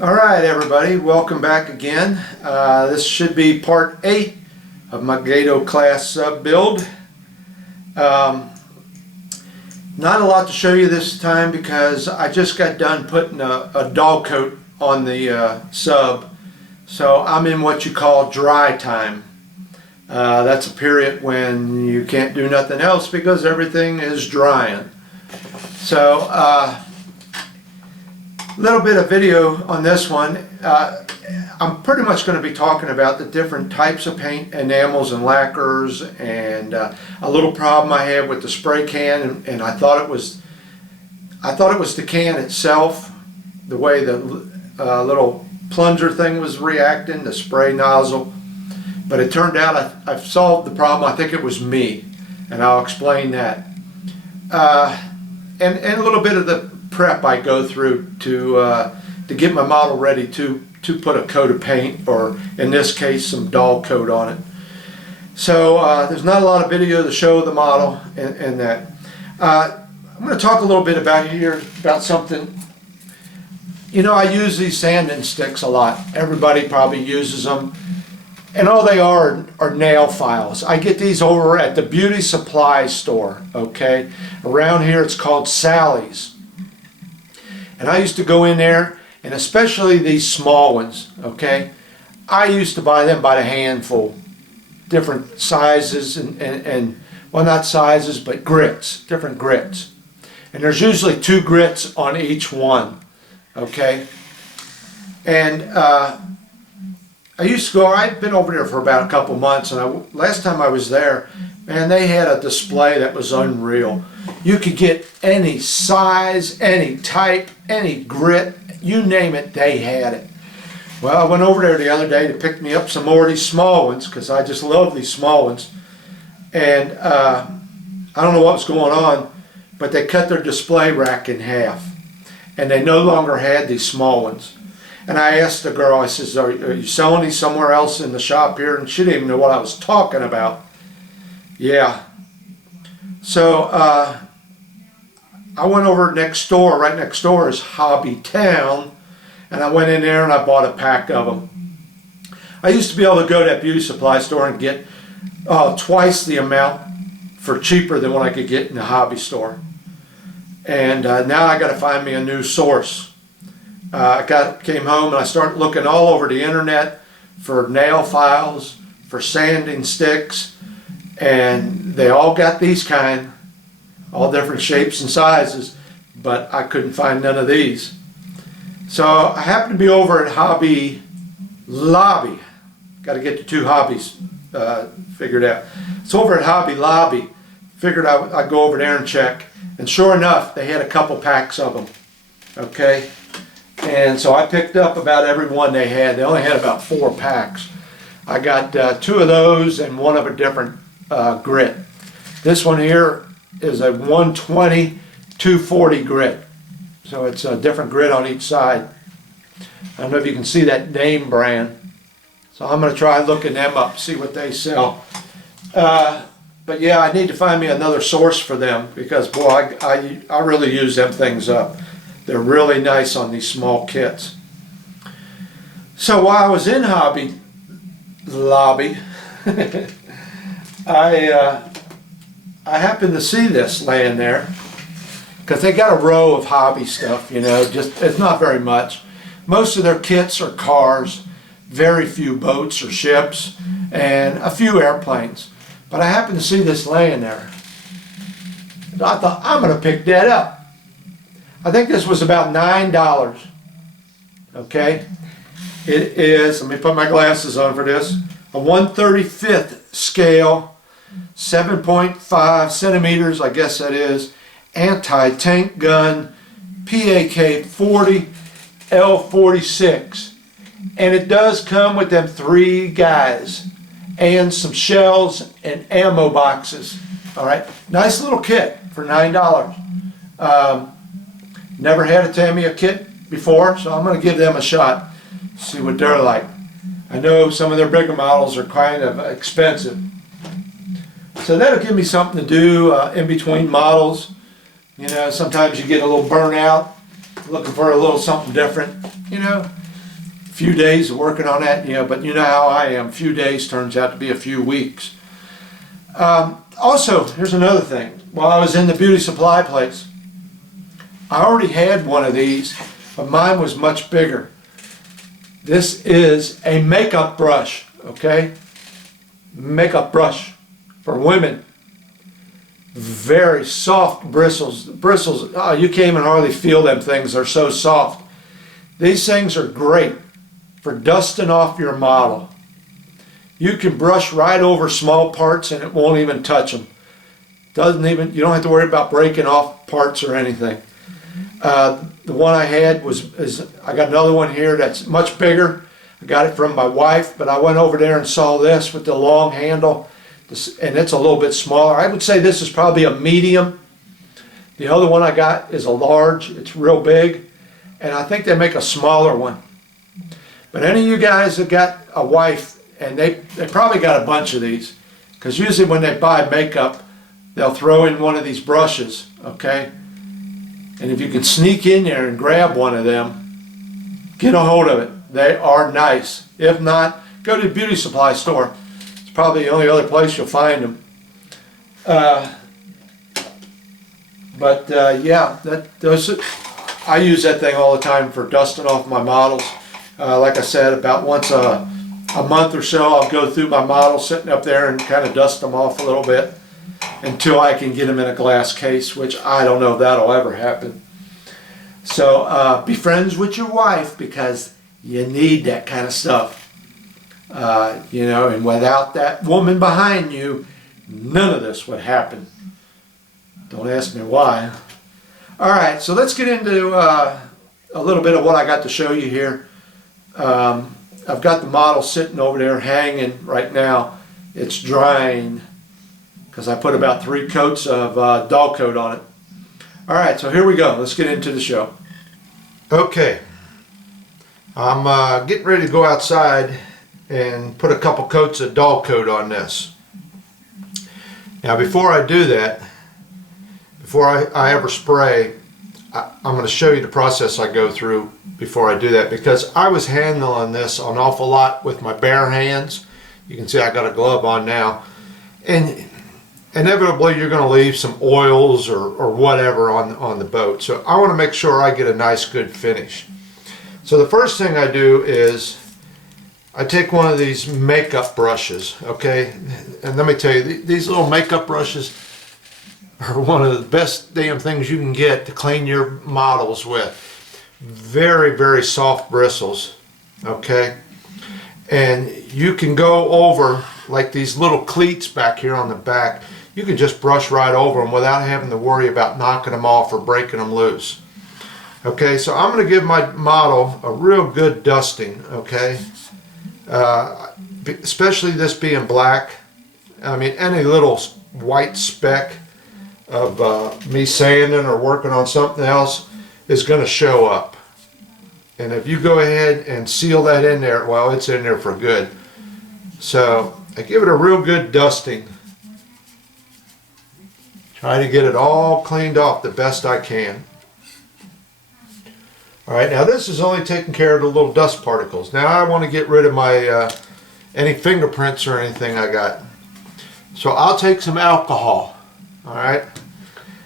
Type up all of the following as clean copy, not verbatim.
Alright everybody, welcome back again. This should be part 8 of my Gato class sub build. Not a lot to show you this time because I just got done putting a dog coat on the sub. So I'm in what you call dry time. That's a period when you can't do nothing else because everything is drying. So little bit of video on this one. I'm pretty much going to be talking about the different types of paint, enamels and lacquers, and a little problem I had with the spray can, and I thought it was the can itself, the way the little plunger thing was reacting, the spray nozzle. But it turned out I've solved the problem. I think it was me, and I'll explain that. And a little bit of the prep I go through to get my model ready to put a coat of paint, or in this case some dog coat on it. So there's not a lot of video to show the model and that. I'm going to talk a little bit about something. You know, I use these sanding sticks a lot. Everybody probably uses them, and all they are nail files. I get these over at the beauty supply store, okay? Around here it's called Sally's. And I used to go in there, and especially these small ones, okay? I used to buy them by the handful. Different sizes and well, not sizes, but grits, different grits. And there's usually 2 grits on each one, okay? And I used to go, I've been over there for about a couple months, and last time I was there, man, they had a display that was unreal. You could get any size, any type, any grit, you name it, they had it. Well, I went over there the other day to pick me up some more of these small ones, because I just love these small ones. And I don't know what was going on, but they cut their display rack in half, and they no longer had these small ones. And I asked the girl, I says, are you selling these somewhere else in the shop here? And she didn't even know what I was talking about. Yeah. So I went over next door. Right next door is Hobby Town, and I went in there and I bought a pack of them. I used to be able to go to that beauty supply store and get twice the amount for cheaper than what I could get in the hobby store. And now I got to find me a new source. Came home and I started looking all over the internet for nail files, for sanding sticks, and they all got these kind, all different shapes and sizes, but I couldn't find none of these. So I happened to be over at Hobby Lobby. Got to get the 2 hobbies figured out. It's over at Hobby Lobby. Figured I'd go over there and check, and sure enough, they had a couple packs of them. Okay. And so I picked up about every one they had. They only had about 4 packs. I got 2 of those and one of a different grit. This one here is a 120 240 grit. So it's a different grit on each side. I don't know if you can see that name brand. So I'm going to try looking them up, see what they sell. But yeah, I need to find me another source for them, because boy, I really use them things up. They're really nice on these small kits. So while I was in Hobby Lobby, I happened to see this laying there, because they got a row of hobby stuff, you know, just it's not very much. Most of their kits are cars, very few boats or ships, and a few airplanes. But I happened to see this laying there. And I thought, I'm going to pick that up. I think this was about $9. Okay, it is, let me put my glasses on for this, a 1/35 scale, 7.5 centimeters, I guess that is, anti-tank gun, PAK 40 L46, and it does come with them 3 guys and some shells and ammo boxes. All right, nice little kit for $9. Never had a Tamiya kit before, so I'm going to give them a shot, see what they're like. I know some of their bigger models are kind of expensive. So that'll give me something to do in between models. You know, sometimes you get a little burnout, looking for a little something different, you know. few days of working on that, but you know how I am. Few days turns out to be a few weeks. Also, here's another thing. While I was in the beauty supply place, I already had one of these, but mine was much bigger. This is a makeup brush, okay? Makeup brush for women. Very soft bristles. The bristles, oh, you can't even hardly feel them things. They're so soft. These things are great for dusting off your model. You can brush right over small parts and it won't even touch them. You don't have to worry about breaking off parts or anything. The one I had I got another one here that's much bigger. I got it from my wife, but I went over there and saw this with the long handle, and it's a little bit smaller. I would say this is probably a medium. The other one I got is a large. It's real big, and I think they make a smaller one. But any of you guys that got a wife, and they probably got a bunch of these, because usually when they buy makeup, they'll throw in one of these brushes, okay? And if you can sneak in there and grab one of them, get a hold of it. They are nice. If not, go to the beauty supply store. It's probably the only other place you'll find them. Yeah, I use that thing all the time for dusting off my models. Like I said, about once a month or so, I'll go through my models sitting up there and kind of dust them off a little bit until I can get them in a glass case, which I don't know if that'll ever happen. So be friends with your wife, because you need that kind of stuff. And without that woman behind you, none of this would happen. Don't ask me why. All right, so let's get into a little bit of what I got to show you here. I've got the model sitting over there hanging right now. It's drying because I put about 3 coats of dull coat on it. All right, so here we go. Let's get into the show. Okay, I'm getting ready to go outside and put a couple coats of dull coat on this. Now before I do that, before I ever spray, I'm going to show you the process I go through before I do that, because I was handling this an awful lot with my bare hands. You can see I got a glove on now, and inevitably you're going to leave some oils or whatever on the boat. So I want to make sure I get a nice good finish. So the first thing I do is I take one of these makeup brushes, okay? And let me tell you, these little makeup brushes are one of the best damn things you can get to clean your models with. Very, very soft bristles, okay? And you can go over, like these little cleats back here on the back, you can just brush right over them without having to worry about knocking them off or breaking them loose. Okay, so I'm going to give my model a real good dusting, okay? Especially this being black. I mean, any little white speck of me sanding or working on something else is going to show up. And if you go ahead and seal that in there, well, it's in there for good. So I give it a real good dusting. Try to get it all cleaned off the best I can. Alright, now this is only taking care of the little dust particles. Now I want to get rid of my any fingerprints or anything I got. So I'll take some alcohol. Alright,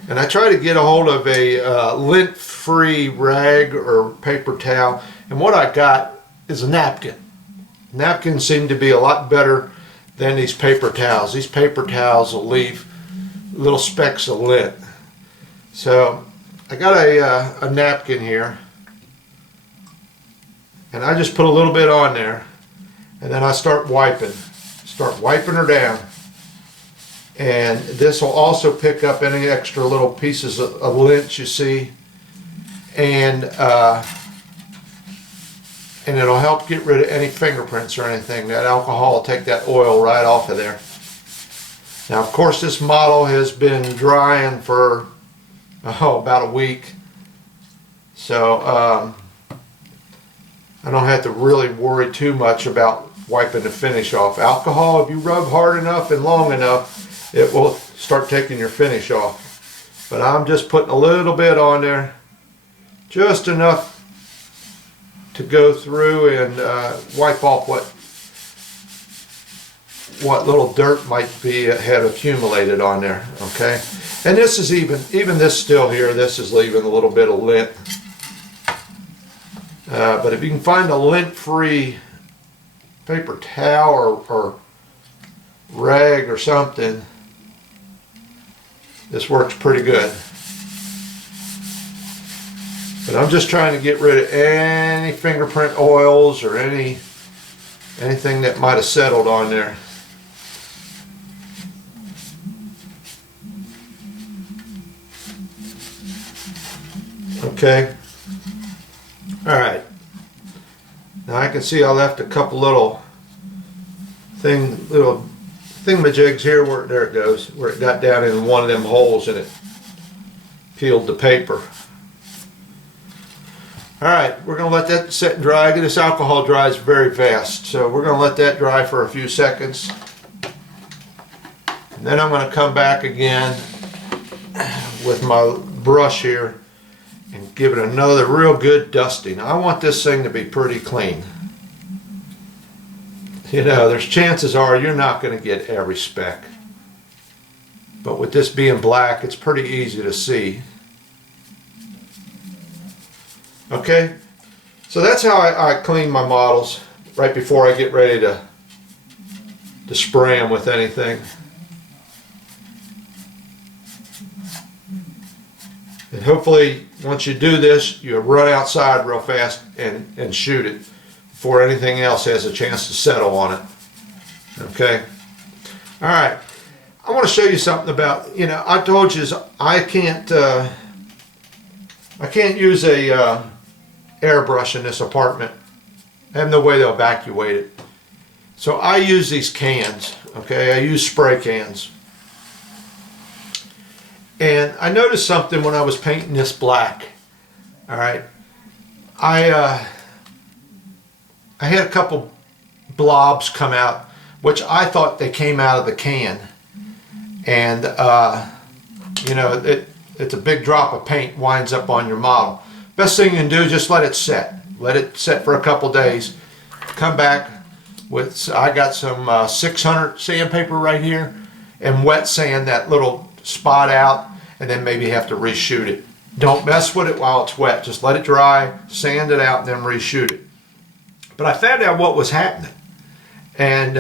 and I try to get a hold of a lint-free rag or paper towel, and what I got is a napkin. Napkins seem to be a lot better than these paper towels. These paper towels will leave little specks of lint. So I got a napkin here, and I just put a little bit on there, and then I start wiping her down. And this will also pick up any extra little pieces of lint you see, and it'll help get rid of any fingerprints or anything. That alcohol will take that oil right off of there. Now, of course, this model has been drying for about a week, so I don't have to really worry too much about wiping the finish off. Alcohol, if you rub hard enough and long enough, it will start taking your finish off. But I'm just putting a little bit on there, just enough to go through and wipe off what little dirt might be had accumulated on there. Okay, and this is even this still here. This is leaving a little bit of lint. But if you can find a lint-free paper towel or rag or something, this works pretty good. But I'm just trying to get rid of any fingerprint oils or anything that might have settled on there. Okay. Alright. Now I can see I left a couple little thingamajigs here where there it goes, where it got down in one of them holes and it peeled the paper. Alright, we're going to let that set and dry. This alcohol dries very fast, so we're going to let that dry for a few seconds. And then I'm going to come back again with my brush here and give it another real good dusting. I want this thing to be pretty clean. You know, there's chances are you're not going to get every speck. But with this being black, it's pretty easy to see. Okay, so that's how I clean my models right before I get ready to spray them with anything. And hopefully once you do this, you run outside real fast and shoot it before anything else has a chance to settle on it. Okay, alright, I want to show you something about, you know, I told you I can't use a airbrush in this apartment. I have no way to evacuate it. So I use these cans, okay? I use spray cans. And I noticed something when I was painting this black. Alright. I had a couple blobs come out, which I thought they came out of the can. And you know, it's a big drop of paint winds up on your model. Best thing you can do, just let it set. Let it set for a couple days. Come back with, I got some 600 sandpaper right here, and wet sand that little spot out, and then maybe have to reshoot it. Don't mess with it while it's wet. Just let it dry, sand it out, and then reshoot it. But I found out what was happening. And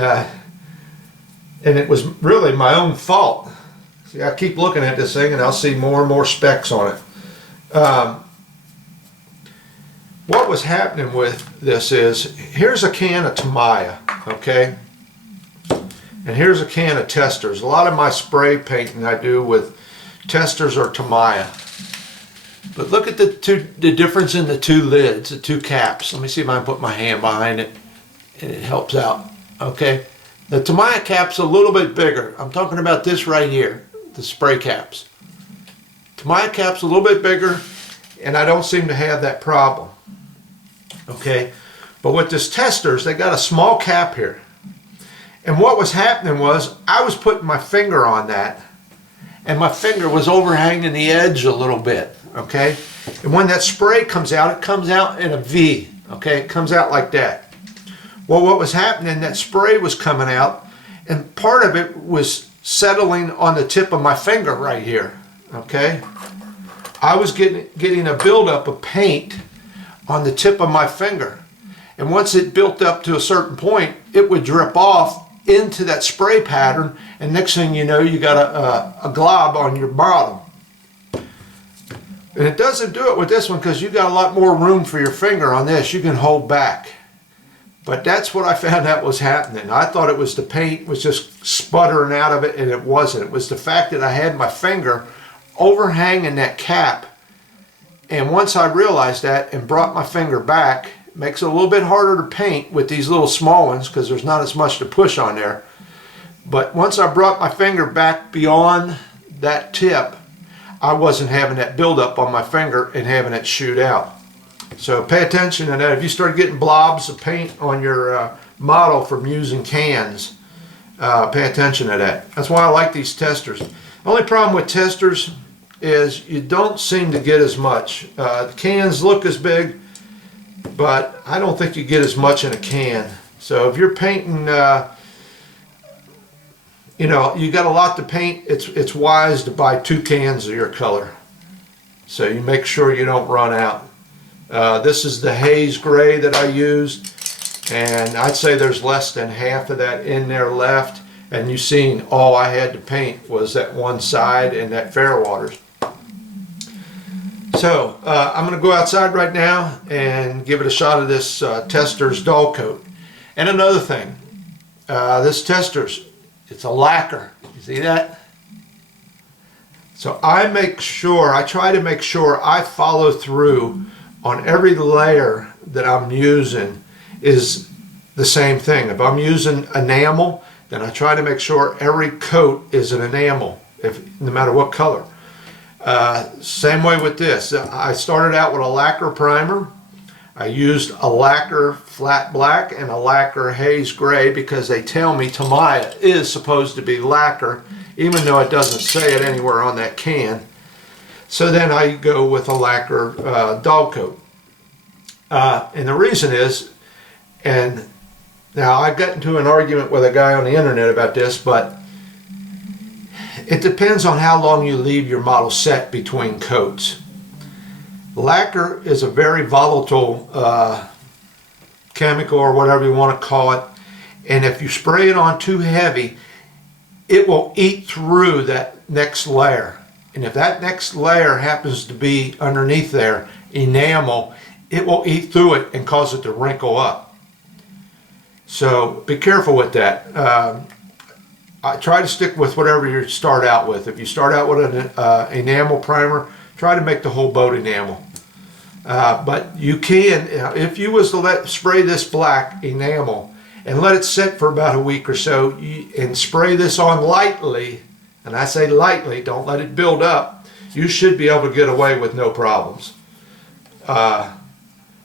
it was really my own fault. See, I keep looking at this thing and I'll see more and more specks on it. What was happening with this is, here's a can of Tamiya, okay? And here's a can of testers. A lot of my spray painting I do with testers or Tamiya. But look at the difference in the two lids, the two caps. Let me see if I can put my hand behind it and it helps out, okay? The Tamiya cap's a little bit bigger. I'm talking about this right here, the spray caps. Tamiya cap's a little bit bigger, and I don't seem to have that problem. Okay, but with this testers, they got a small cap here. And what was happening was, I was putting my finger on that, and my finger was overhanging the edge a little bit, okay? And when that spray comes out, it comes out in a V, okay? It comes out like that. Well, what was happening, that spray was coming out, and part of it was settling on the tip of my finger right here, okay? I was getting a buildup of paint on the tip of my finger, and once it built up to a certain point, it would drip off into that spray pattern, and next thing you know, you got a glob on your bottom. And it doesn't do it with this one because you got a lot more room for your finger on this. You can hold back. But that's what I found out was happening. I thought it was the paint was just sputtering out of it, and it wasn't. It was the fact that I had my finger overhanging that cap. And once I realized that and brought my finger back, it makes it a little bit harder to paint with these little small ones because there's not as much to push on there. But once I brought my finger back beyond that tip, I wasn't having that buildup on my finger and having it shoot out. So pay attention to that. If you start getting blobs of paint on your model from using cans, pay attention to that. That's why I like these testers. The only problem with testers is you don't seem to get as much. The cans look as big, but I don't think you get as much in a can. So if you're painting, you know, you got a lot to paint, it's wise to buy 2 cans of your color, so you make sure you don't run out. This is the haze gray that I used, and I'd say there's less than half of that in there left, and you seen all I had to paint was that one side and that Fairwaters. So I'm going to go outside right now and give it a shot of this Tester's dull coat. And another thing, this Tester's, it's a lacquer. You see that? So I try to make sure I follow through on every layer that I'm using is the same thing. If I'm using enamel, then I try to make sure every coat is an enamel, no matter what color. Same way with this. I started out with a lacquer primer. I used a lacquer flat black and a lacquer haze gray because they tell me Tamiya is supposed to be lacquer, even though it doesn't say it anywhere on that can. So then I go with a lacquer dull coat. And the reason is, and now I got into an argument with a guy on the internet about this, but it depends on how long you leave your model set between coats. Lacquer is a very volatile chemical, or whatever you want to call it, and if you spray it on too heavy, it will eat through that next layer. And if that next layer happens to be underneath there, enamel, it will eat through it and cause it to wrinkle up. So be careful with that. I try to stick with whatever you start out with. If you start out with an enamel primer, try to make the whole boat enamel. But you can, if you was to spray this black enamel and let it sit for about a week or so, and spray this on lightly, and I say lightly, don't let it build up, you should be able to get away with no problems. But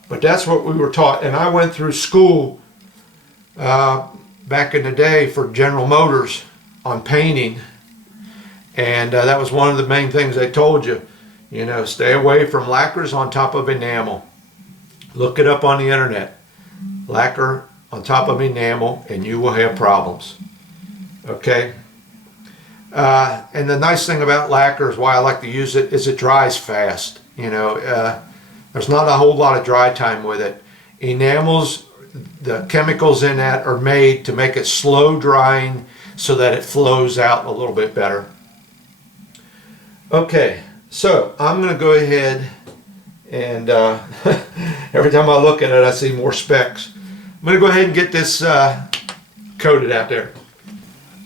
that's what we were taught, and I went through school back in the day for General Motors on painting, and that was one of the main things they told you. You know, stay away from lacquers on top of enamel. Look it up on the internet. Lacquer on top of enamel, and you will have problems. Okay? And the nice thing about lacquer is why I like to use it is it dries fast. You know, there's not a whole lot of dry time with it. Enamels, the chemicals in that are made to make it slow drying so that it flows out a little bit better. Okay, so I'm going to go ahead and every time I look at it I see more specks. I'm going to go ahead and get this coated out there.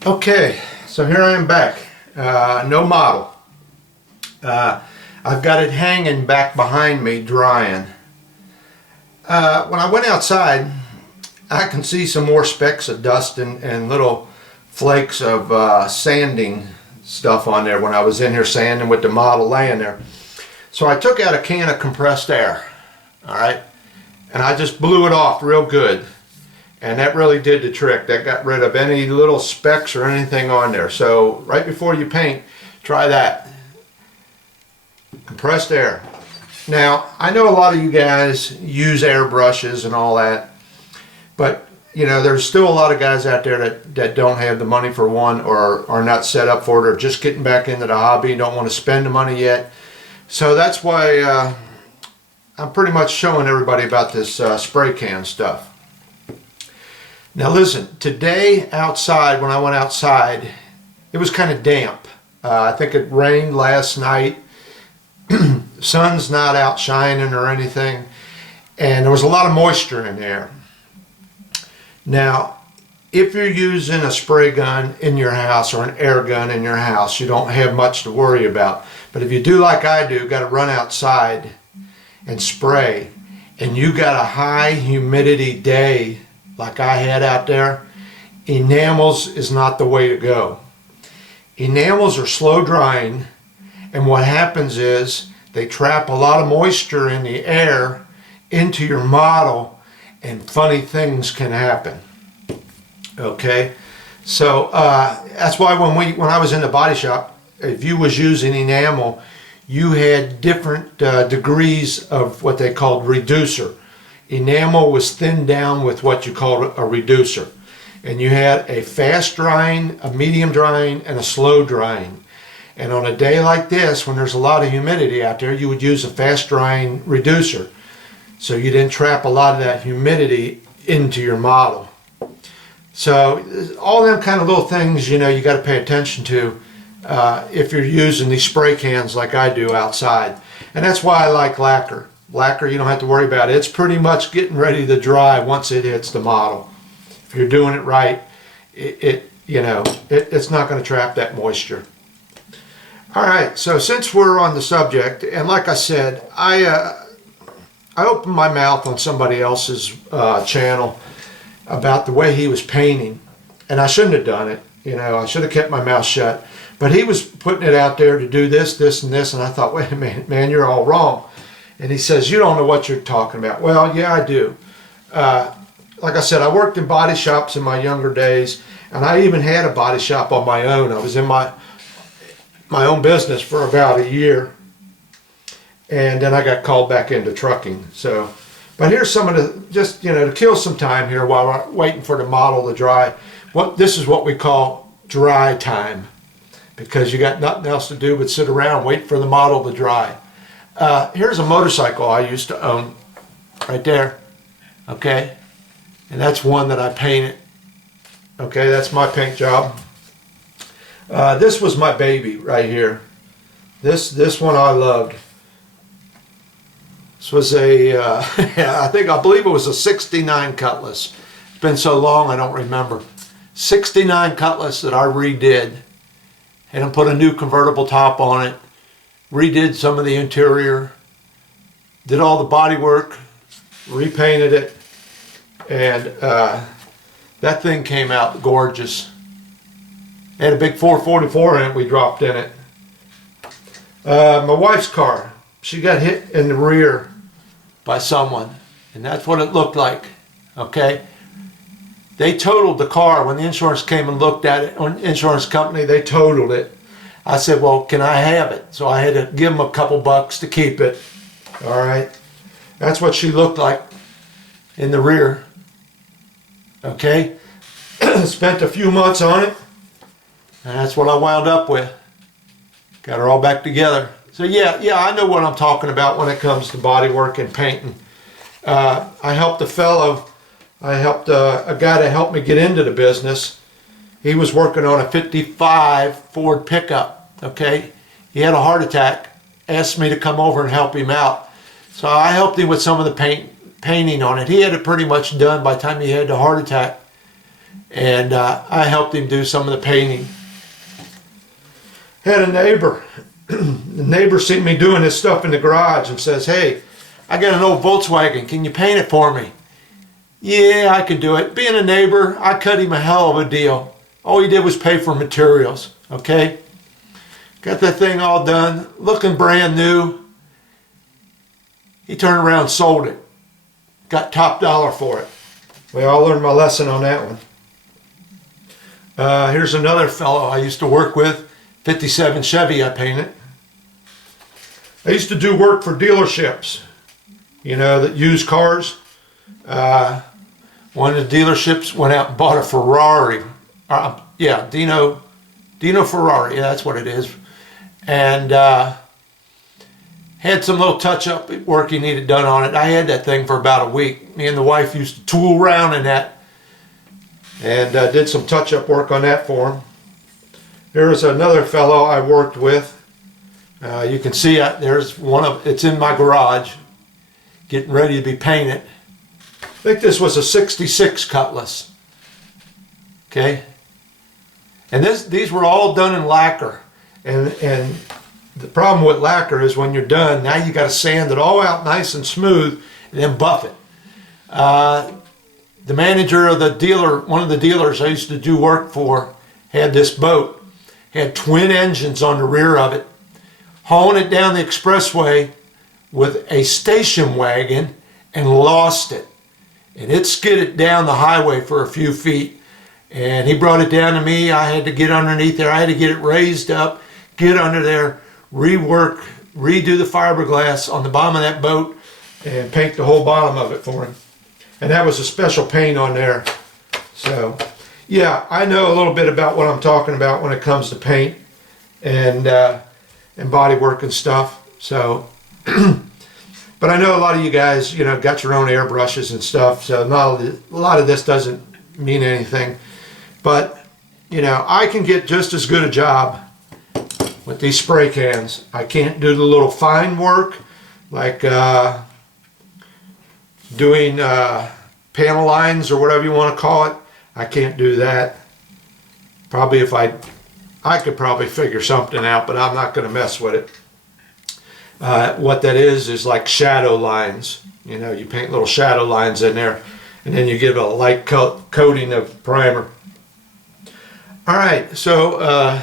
Okay, so here I am back. No model. I've got it hanging back behind me drying. When I went outside, I can see some more specks of dust and little flakes of sanding stuff on there when I was in here sanding with the model laying there. So I took out a can of compressed air, alright, and I just blew it off real good, and that really did the trick. That got rid of any little specks or anything on there. So right before you paint, try that. Compressed air. Now, I know a lot of you guys use airbrushes and all that, but you know, there's still a lot of guys out there that don't have the money for one, or are not set up for it, or just getting back into the hobby, don't want to spend the money yet. So that's why I'm pretty much showing everybody about this spray can stuff. Now listen, today outside, when I went outside, it was kind of damp. I think it rained last night. Sun's not out shining or anything, and there was a lot of moisture in there. Now, if you're using a spray gun in your house or an air gun in your house, you don't have much to worry about. But if you do like I do, got to run outside and spray, and you got a high humidity day like I had out there, enamels is not the way to go. Enamels are slow drying, and what happens is they trap a lot of moisture in the air into your model, and funny things can happen. Okay, so that's why when I was in the body shop, if you was using enamel, you had different degrees of what they called reducer. enamel was thinned down with what you call a reducer. And you had a fast drying, a medium drying, and a slow drying. And on a day like this, when there's a lot of humidity out there, you would use a fast drying reducer, so you didn't trap a lot of that humidity into your model. So all them kind of little things, you know, you got to pay attention to if you're using these spray cans like I do outside. And that's why I like lacquer. Lacquer, you don't have to worry about it. It's pretty much getting ready to dry once it hits the model. If you're doing it right, it's not going to trap that moisture. All right, so since we're on the subject, and like I said, I opened my mouth on somebody else's channel about the way he was painting, and I shouldn't have done it. You know, I should have kept my mouth shut. But he was putting it out there to do this, this, and this, and I thought, wait a minute, man, you're all wrong. And he says, you don't know what you're talking about. Well, yeah, I do. Like I said, I worked in body shops in my younger days, and I even had a body shop on my own. I was in my own business for about a year, and then I got called back into trucking. So, but here's some of the, just, you know, to kill some time here while we're waiting for the model to dry. This is what we call dry time, because you got nothing else to do but sit around, wait for the model to dry. Here's a motorcycle I used to own, right there, okay? And that's one that I painted, okay? That's my paint job. This was my baby right here. This one I loved. This was a, I believe it was a 69 Cutlass. It's been so long I don't remember. 69 Cutlass that I redid. And I put a new convertible top on it. Redid some of the interior. Did all the body work. Repainted it. And that thing came out gorgeous. It had a big 444 in it we dropped in it. My wife's car. She got hit in the rear by someone, and that's what it looked like, okay? They totaled the car. When the insurance came and looked at it, insurance company, they totaled it. I said, well, can I have it? So I had to give them a couple bucks to keep it, all right? That's what she looked like in the rear, okay? Spent a few months on it, and that's what I wound up with. Got her all back together. So yeah, I know what I'm talking about when it comes to body work and painting. I helped a fellow, a guy to help me get into the business. He was working on a 55 Ford pickup, okay? He had a heart attack, asked me to come over and help him out. So I helped him with some of the painting on it. He had it pretty much done by the time he had the heart attack. And I helped him do some of the painting. Had a neighbor. The neighbor seen me doing this stuff in the garage and says, hey, I got an old Volkswagen, can you paint it for me? Yeah, I could do it. Being a neighbor, I cut him a hell of a deal. All he did was pay for materials, okay? Got that thing all done, looking brand new. He turned around and sold it. Got top dollar for it. We all learned my lesson on that one. Here's another fellow I used to work with. 57 Chevy I painted. I used to do work for dealerships, you know, that use cars. One of the dealerships went out and bought a Ferrari. Dino Ferrari, yeah, that's what it is. And had some little touch-up work he needed done on it. I had that thing for about a week. Me and the wife used to tool around in that and did some touch-up work on that for him. There's another fellow I worked with. You can see there's one of it's in my garage, getting ready to be painted. I think this was a 66 Cutlass. Okay, and these were all done in lacquer, and the problem with lacquer is when you're done, now you got to sand it all out nice and smooth, and then buff it. The manager of the dealer, one of the dealers I used to do work for, had this boat. Had twin engines on the rear of it, hauling it down the expressway with a station wagon and lost it. And it skidded down the highway for a few feet. And he brought it down to me. I had to get underneath there. I had to get it raised up, get under there, rework, redo the fiberglass on the bottom of that boat, and paint the whole bottom of it for him. And that was a special paint on there. So, yeah, I know a little bit about what I'm talking about when it comes to paint and body work and stuff. So, but I know a lot of you guys, you know, got your own airbrushes and stuff. So a lot of this doesn't mean anything. But, you know, I can get just as good a job with these spray cans. I can't do the little fine work like doing panel lines or whatever you want to call it. I can't do that. Probably if I could probably figure something out, but I'm not going to mess with it. What that is like shadow lines. You know, you paint little shadow lines in there, and then you give it a light coating of primer. All right, so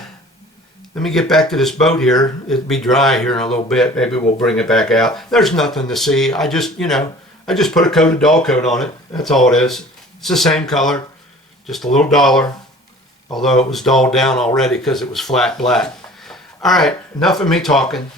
let me get back to this boat here. It'll be dry here in a little bit. Maybe we'll bring it back out. There's nothing to see. I just put a coat of dull coat on it. That's all it is. It's the same color, just a little duller, although it was dulled down already because it was flat black. All right, enough of me talking.